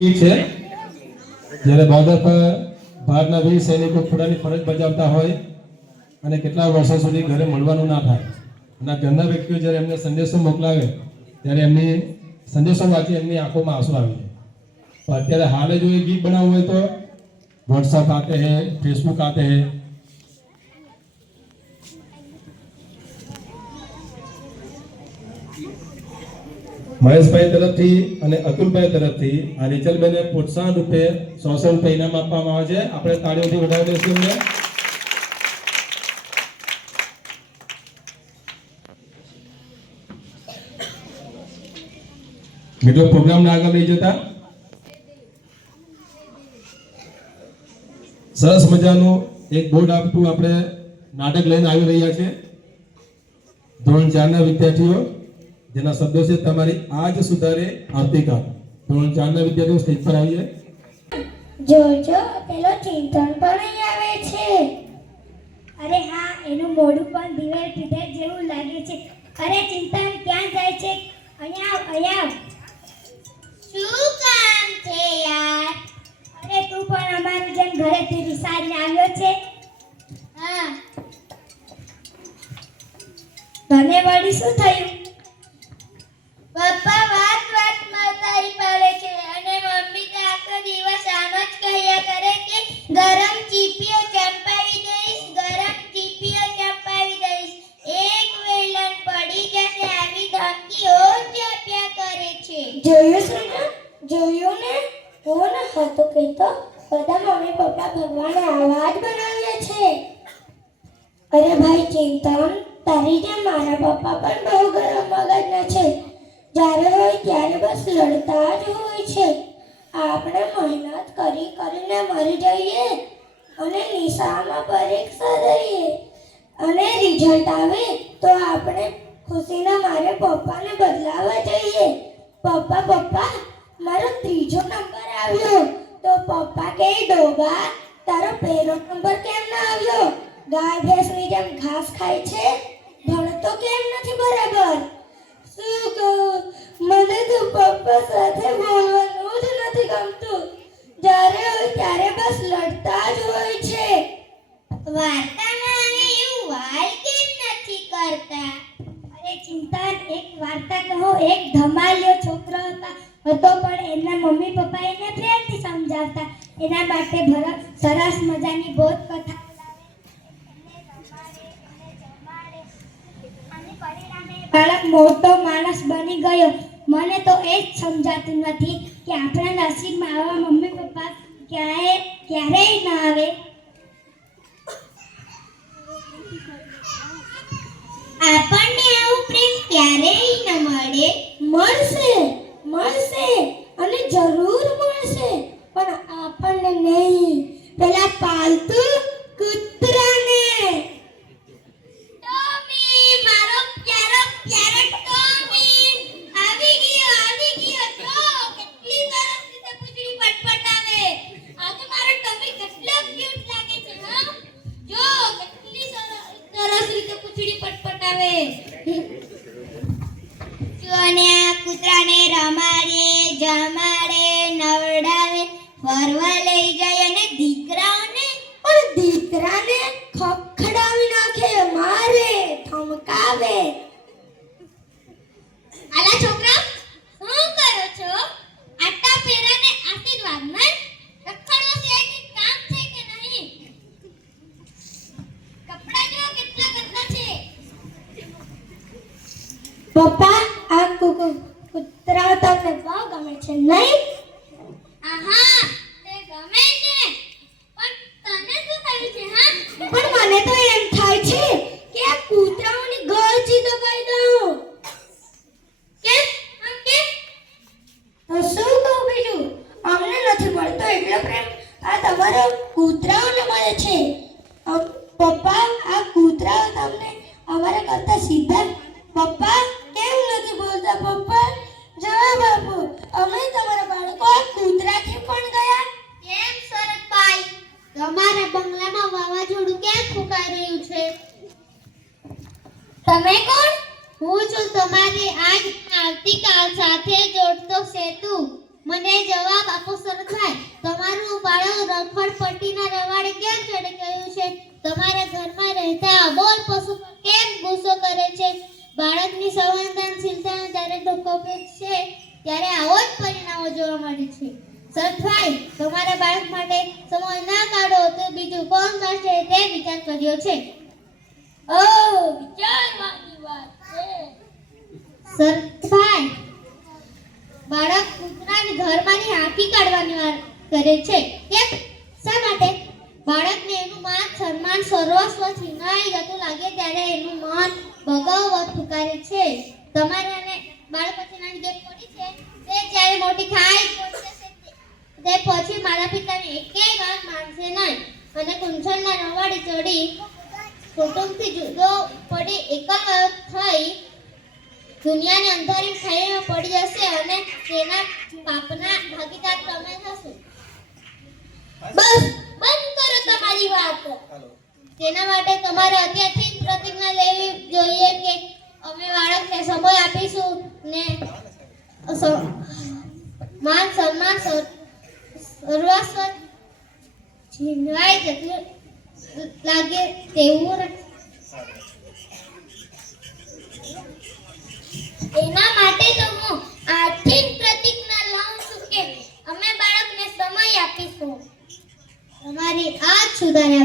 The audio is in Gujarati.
છે. જ્યારે બોર્ડર પર ભારતના વીર સૈનિકો ખોડાની ફરજ બજાવતા હોય અને કેટલા વર્ષો સુધી ઘરે મળવાનું ના થાય. અને ઘરના વ્યક્તિઓ જ્યારે એમને સંદેશો મોકલાવે, ત્યારે એમની સંદેશો વાંચી એમની આંખોમાં આંસુ આવી જાય. અત્યારે હાલે જો એ ગીત બનાવવું હોય તો વોટ્સઅપ આતે હે ફેસબુક આતે હે. મહેશભાઈ તરફથી અને અતુલભાઈ તરફથી આ રીચલબેનને પ્રોત્સાહન રૂપે સો સો રૂપિયા ઇનામ આપવામાં આવે છે. આપણે તાળીઓથી વધાવી દઈશું એમને. મિત્રો, પ્રોગ્રામને આગળ લઈ જતા. સરસ મજાનું એક બોર્ડ આપતું આપણે નાટક લઈને આવી રહ્યા છે. ધોરણ ચારના વિદ્યાર્થીઓ. જેના શબ્દો છે, તમારી આજ સુધારે આવતીકાલ ધોરણ ચારના વિદ્યાર્થીઓ સ્ટેજ પર આવીએ. જોજો, પેલો ચિંતન પણ અહીં આવે છે. અરે હા, એનું મોઢું પણ દિવેલ પીધે જેવું લાગે છે. અરે ચિંતન, ક્યાં જાય છે? અહીંયા અહીંયા શું કામ છે યાર? અરે તું પણ અમારું જેમ ઘરેથી વિસારીને આવ્યો છે? હા. તને વળી શું થયું? છે. જોયું સુના જોયું ને? હું ન હતો કહેતો. બધા મમ્મી પપ્પા ભગવાને આવા જ બનાવ્યા છે. અરે ભાઈ ચિંતન તારી જેમ મારા પપ્પા પણ બહુ ગરમ મગજના છે. જ્યારે હોય ત્યારે બસ લડતા જ હોય છે. આપણે મહેનત કરી કરીને મરી જઈએ અને નિશામાં પરીક્ષા દઈએ. અને રિઝલ્ટ આવે તો આપણે ખુશીના મારે પપ્પાને બદલાવા જઈએ. પપ્પા પપ્પા, મારો ત્રીજો નંબર આવ્યો. તો પપ્પા કે ડોબા, તારો પહેલો નંબર કેમ ના આવ્યો? ગાય ભેંસની જેમ ઘાસ ખાય છે? ભણતો કેમ નથી બરાબર? શું કહું? મને તો પપ્પા સાથે બોલવાનું જ નથી ગમતું. જ્યારે હોય ત્યારે બસ લડતા જ હોય છે. વાર્તામાં આવે એવું વાલ કેમ નથી કરતા ચિંતા, એક વાર્તા કહો, એક ધમાલિયો છોકરો હતા. પણ એમના મમ્મી પપ્પા એને પ્રેમથી સમજાવતા. એના માટે ભરત સરસ મજાની બોધ કથા. બાળક મોટો માણસ બની ગયો. મને તો એ જ સમજાતું નથી કે આપણા નસીબમાં આવા મમ્મી પપ્પા ક્યાંય, ક્યારેય ના આવે. મળે પપ્પા આ કૂતરા તમને બહુ ગમે છે નહીં? આહા તે ગમે છે પણ તને શું થાય છે હા? પણ મને તો એમ થાય છે કે આ કૂતરાઓની ગળચી દબાઈ દઉં. કેમ આમ કેમ તો શું કહું બીજું? અમને નથી મળતો એટલો પ્રેમ. આ તમારા કૂતરાઓને મળે છે. પપ્પા આ કૂતરાઓ તમને અમારા કરતા સીધા તમારા બંગલામાં વાવાઝોડું કેમ ફૂંકાઈ રહ્યું છે? તમે કોણ? હું છું તમારી આજ આવતીકાલ સાથે જોડતો સેતુ. મને જવાબ આપો સરભાઈ તમારું બાળક રખડપટ્ટીના રવાડે કેમ ચડી ગયું છે? તમારા ઘરમાં રહેતા અબોલ પશુ કેમ ગુસ્સો કરે છે? બાળકની સંવેદનશીલતાને જ્યારે ધોકો છે, ત્યારે આવો જ પરિણામો જોવા મળે છે. સરભાઈ તમારા બાળક માટે સમય ના કાઢો તો બીજું કોણ કરશે તે વિચાર કર્યો છે. ઓ વિચારવાની વાત છે. સરભાઈ બાળક કૂતરાને ઘરમાંથી હાંકી કાઢવાની વાત કરે છે. કેમ? શા માટે? બાળકને એનું માન સન્માન સર્વસ્વ છીનવાઈ જતું લાગે ત્યારે એનું મન ભગાવત ફૂકારે છે. તમારાને બાળક પછી નાની ગેપ પડી છે? તે જ્યારે મોટી થાય તે પછી મારા પિતાને એકેય વાત માનશે નહીં. અને કુંછણના રવાડે ચડી કુટુંબથી જુદો પડી એકલ થઈ દુનિયાની અંધારી ખાઈમાં પડી જશે અને તેના પાપના ભાગીદાર તમે થશે. બસ બંધ કરો તમારી વાત. તેના માટે તમારે અત્યારથી જ પ્રતિજ્ઞા લેવી જોઈએ કે અમે બાળકને સમય આપીશું ને માન સન્માન સર્વસ્વ જતું લાગે તેવું એના માટે તો હું આજથી જ પ્રતિજ્ઞા લઉં છું કે અમે બાળકને સમય આપીશું. તમારી આ સુધારે